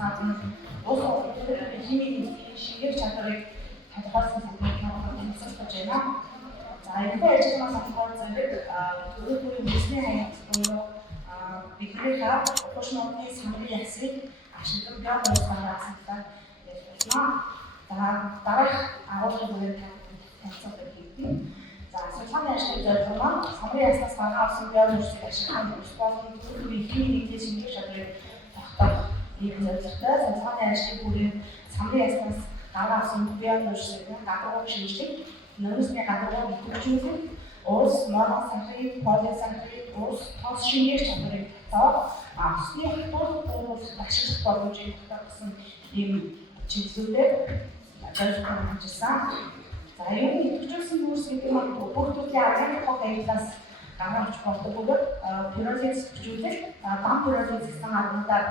гадна улс орны химийн шингэр чадварыг тодорхойлсон санхүүгийн тэмцэлж байна. За энэ ажиллагаас хамгаалж зэрэг өөрийн бизнесийн хаяг буюу бидний опошнотны санхүүгийн ясыг ашиглан гавьяас гаргасан байна. За дараах агуулгын бүрээр танилцуулга хийгдэнэ. За судалгааны ажлын зорилго маань санхүүгийн яснаас гаргаа авсан гавьяасыг ашиглан спортын төрөлхтний химийн шингэр чадварыг тогтоох ийм зорилготой судалгааны ажлын бүрээр санхүүгийн яснаас гаргаа авсан гавьяасыг гадуур шинжилгээ нөөцний гадуур идэвхжүүлэх уус моно санхүүгийн полисанхүүгийн уус тос шингэр чадварыг тогтоох усны хурд ашиглах боломжийг тогтоосон ийм чиглэлээр зорилгоор хэмжсэн. За энэ идэвхжүүлсэн нөөц гэдэг нь бүх төрлийн аргын хог аяглаас гаргаа авч болдог бөгөөд пиролиз идэвхжүүлэх дам пиролиз гэсэн аргуудаар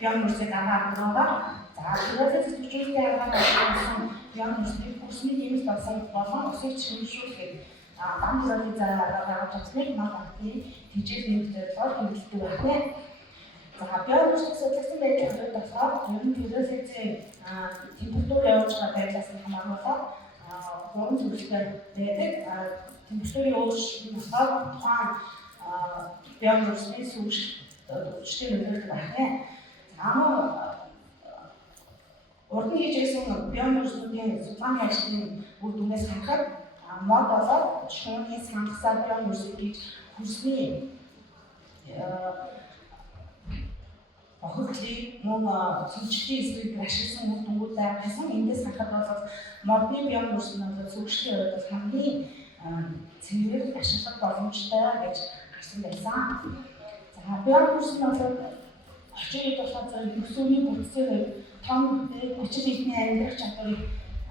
гавьяасыг гаргаа авдаг. За пиролиз идэвхжүүлэх аргаар ажилласан гавьяасыг усны хэмжээс болон усыг чимшүүлэхэд дам пиролизээр гаргаж авсныг манай хичээл нэмэлт зорилгоор хэмждэг байна. За гавьяасыг судлагдсан байдлаар болохоор ер нь пиролизийн температур явж байгаа байдлаас нь хамааруулаад гурван төрөлтэй байдаг. Температурын өөрчлөлт нь болохоор тухайн гавьяасны сүнжтэй нөлөөлдөг байна. Урд нь хийжсэн гавьяасны судалгааны ажлын үр дүнээс харахад мод болоод шууны сангасаар гавьяасыг хийж хүсний охирлыг мөн сүнжлийн эсрэг ашигласан үр дүнгуудаа харсан. Эндээс харахад бол модны гавьяас нь сүнжлийн хувьд хамгийн цэвэр ашиглах боломжтой гэж гарсан байсан. За гавьяас нь бол орчин үед болохоор өсвөрийн бүтцийн том хүчин нийтний амьдрах чадварыг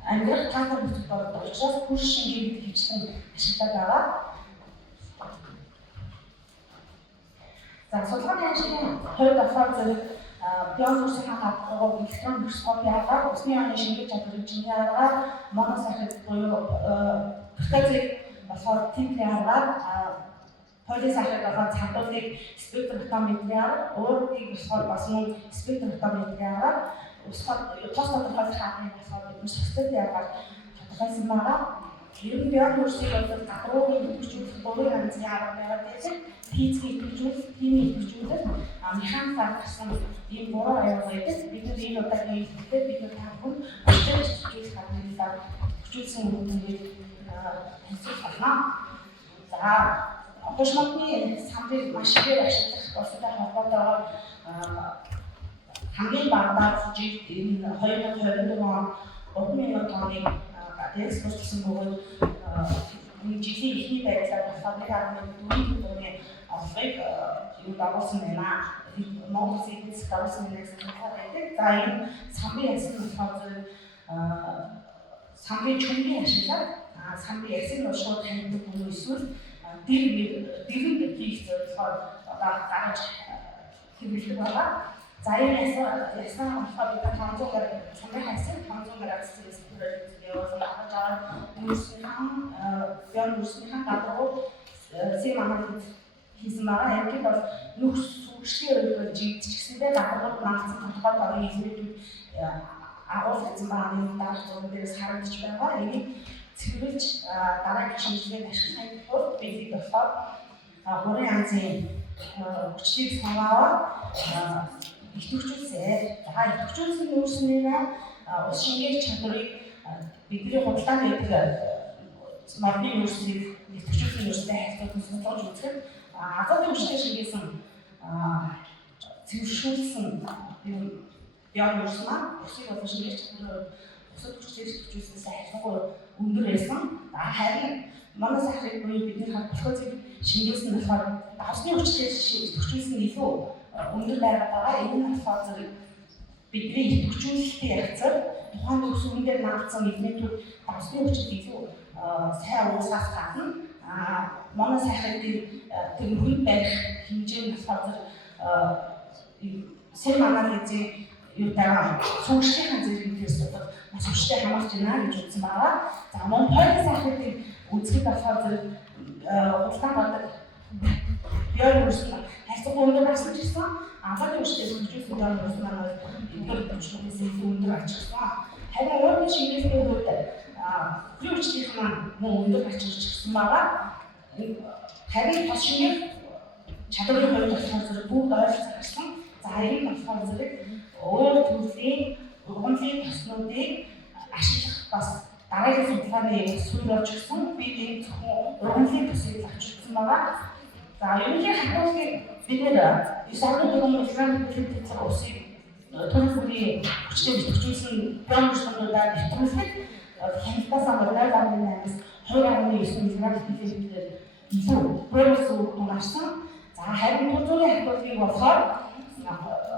амьдрах татвар бүтэц болдог учраас хурц шинжилгээ хийсэн ашигладаг байгаа. За судалгааны ажлын хувьд болохоор зэрэг гавьяасны хадгалах электрон микроскопын аргаар усны оны шингэр чадварыг чиний аргаар моносахид буюу протеиныг болохоор типийн аргаар полисахид болохоор цагдуулыг спектрометриаар өөрийг болохоор бас мөн спектрометриаар усад тос тодорхойлох аргыг болохоор бидний социологийн аргаар тодорхойлсон байгаа. Ер нь гавьяасыг бол гадуур идэвхжүүлэх бүрийн ганцын арга байгаад байдаг. Физикийг идэвхжүүлэх, химийг идэвхжүүлэх, механикаар гарсан ийм буруу аюул байдаг. Бид нар энэ удаагийн хэлбэрээр бид нар таархан өчтөр идэвхжүүлэх аргуудаар идэвхжүүлсэн үгнийг танилцуулах байна. За опошнотны самбыг маш ихээр ашиглах болстой холбоотойгоор хамгийн багадаа жил энэ 2024 он 3,000 тонны экспортлсон бөгөөд жилийн эхний байдлаар болохоор 1.4 тонны орлогыг юу дагуулсан байна. Монгол эдис дагуулсан байна гэсэн байдаг. За энэ самбын яс нь болохоор самбын чүнгийн ашиглаад самбын ясыг нь шууд таньдаг бүхэн эсвэл дэрэн хийх зорилгоор гаргаж хэрэглэх байгаа. За энэ ясаа болохоор бид 500 гаруй самбын ясыг 500 гаруй явуулсан гаргаж аваад гавьяасны гадуур сэм амралт хийсэн байгаа. Яг л бол нөхс сүгшлийн өөрөөр жигдчихсэндээ гадуур наацсан тодорхой тооны хэлбэрүүд агуулсан байгаа. Энэ дараах зураг дээрээс харагдаж байгаа. Энийг цэвэрлж дараагийн шинжилгээнд ашиглахын тулд бид болохоор бүрэн янзын хүчлийг сонгоод идэвхжүүлсэн. За идэвхжүүлсэн нөөцнийгээ ус шингэр чадварыг бидний худалдааны байдаг модны нөөцийг идэвхжүүлсэн нөөцтэй харьцуулж судалж үзэхэд азотын хүчтэй шингээсэн цэвэршүүлсэн гавьяас маань усыг болон шингэр чадварыг усад хүчтэй идэвхжүүлснээс харьцангуй өндөр байсан. Харин манай сахарыг буюу бидний глюкозыг шингээсэн нь болохоор давсны хүчтэй идэвхжүүлсэн илүү өндөр байгаад байгаа. Энэ нь болохоор зэрэг бидний идэвхжүүлэлтийн явцад тухайн төвсгөн дээр наацсан эдний төр давсны хүчтэй илүү сайн уусгах гадна манай сахарын тэр хүнд байх хэмжээ нь болохоор сэм анализийн юутайгаа сүнжлийн зэрэг тест болоод сүнжтэй хамаарч байна гэж үзсэн байгаа. За мөн полисахарыг үзэхэд болохоор зэрэг худалдан болдог биологийн өрсөлдөөн харьцангуй өндөр гарсан ч гэсэн анхаалын үржлээс хөгжүүлсэн биологийн өрсөлдөөн бол эдгээр хүчнээс илүү өндөр ачсан. Харин өөрийн шингээсний хувьд хөлийн хүчнийх маань мөн өндөр ачиж ирсэн байгаа. Харин тос шингээ чадварын хувьд болохоор зэрэг бүгд ойлгож гарсан. За энэ болохоор зэрэг өөр төрлийн ургамлын тоснуудыг ашиглах бас дараагийн судалгааны суурь болж гисэн. Бид энэ зөвхөн ургамлын төсийг авч үзсэн байгаа. За ерөнхий хадгалыг бид нэр 9.4 мг тэтгэлэг усыг төрөл бүрийн хүчтэй бэлтгэжүүлсэн биомөрсөлдөөнөөр нэвтрүүлэхэд хяналтаас амраад 8-аас 2.9 мг тэтгэлгээр илүү прогресс гарсан. За харин төрөлхийн хадгалыг болохоор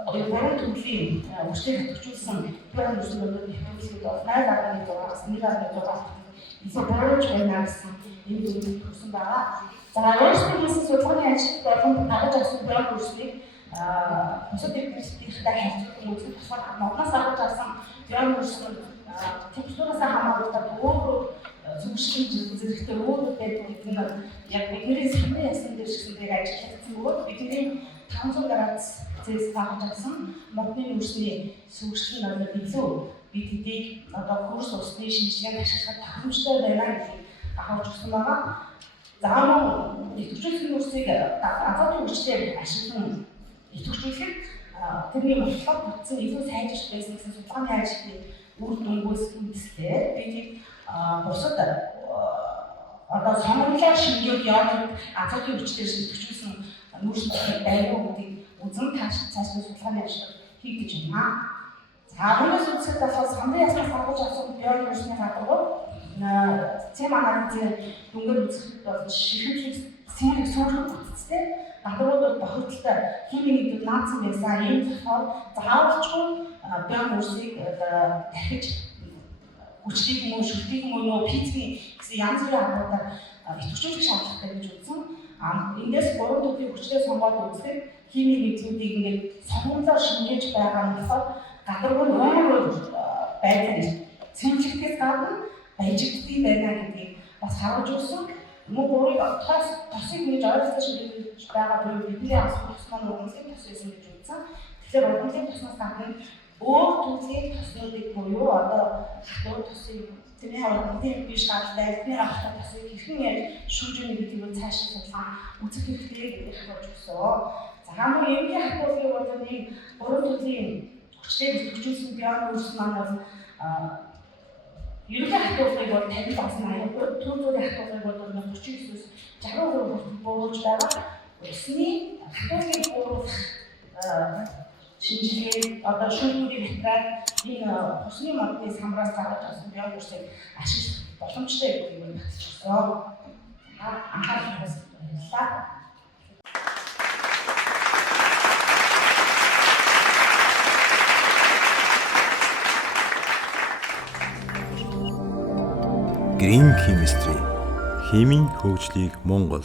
гурван төрлийн хүчтэй бэлтгэжүүлсэн биомөрсөлдөөнөөр нэвтрүүлэхэд бол 8.6-аас 1.6 илүү бууж байна гэсэн энэ зүйлийг төрсөн байгаа. За өөрсдөө хийсэн судалгааны ажилд болон гаргаж авсан биомөрсөлийг бусад техниктэй харьцуулан үзэх тусгай моднаас гаргаж авсан биомөрсөл температураас хамааралтай өөр зөвшөөрөл зэрэгтэй өөр байдаг гэдэг нь яг бидний сэрний ясны дээр шигшдэг ажиллагдсан бөгөөд бидний 500 градус Цельсиус гаргаж авсан модны нөөцний сүргэл нь илүү бид хэдийг одоо хөрс усны шинжилгээнд ашиглахад тохиромжтой байна гэдгийг авч өгсөн байгаа. За мөн идэвхжүүлсэн нөөцийг азотын хүчлээр ашиглан идэвхжүүлэхэд тэрний бодлого бүтсэн илүү сайжирч байсан гэсэн судалгааны ажлын үр дүнгээс үндэслээд бид бусад одоо сонголоор шинжилгээ явуулах азотын хүчлээр идэвхжүүлсэн нөөцийн байруу гэдгийг үзэн цаашдаа судалгааны ажил хийгдэж байна. За үүнээс үзэхэд болохоор самбарын яснаас гаргаж авсан биомөрсөлдөний гадуур цэм анализын дүнгээр үзэхэд бол ширхэг сүүрхэн бүтцтэй гадуурууд бол бохирдолтой химийн нэгдүүд наацсан байсан. Энэ болохоор заавалчгүй биомөрсөлийг дахиж хүчлийг мөн шүлтийг мөн пицгийн гэсэн янз бүрийн аргуудаар идэвхжүүлэх шаардлагатай гэж үзсэн. Эндээс 3 төрлийн хүчлээ сонгоод үзэхэд химийн нэгдлүүдийг ингээд сонгомжоор шингээж байгаа нь болохоор гадуур нь өөр байдлаар цэвэрлэхээс гадна баяжигддаг байна гэдгийг бас харуулж өгсөн. Мөн өөрийг тосыг нэг ойлгож шингээж байгаа буюу бидний асуух тусмаа ургамлын тос байсан гэж үзсэн. Тэгэхээр ургамлын тоснаас гадна өөр төрлийн тоснуудыг буюу одоо хатуу тосыг тэрний ургамлын биш гадтай эдний хатуу тосыг хэрхэн яаж шүүжинэ гэдгийг цаашаа судлаа үзэх хэрэгтэй гэдгийг харуулж өгсөн. За мөн эмгийн хатуугийн бол нэг 3 төрлийн хүчтэй бэлтгэжүүлсэн биомөрсөл маань бол ерөнхий хатуугыг бол 50-80%, төрөлхийн хатуугыг бол 49-өөс 60% бууруулж байгаа. Усны хатуугийн бууруулах шинжилгээ одоо шүүрийн материал энэ усны модны самраас гаргаж авсан биомөрсөлийг ашиглах боломжтой гэдгийг баталчихсан. Анхаарал тавьсан. Green Chemistry химийн хөгжлийг Монгол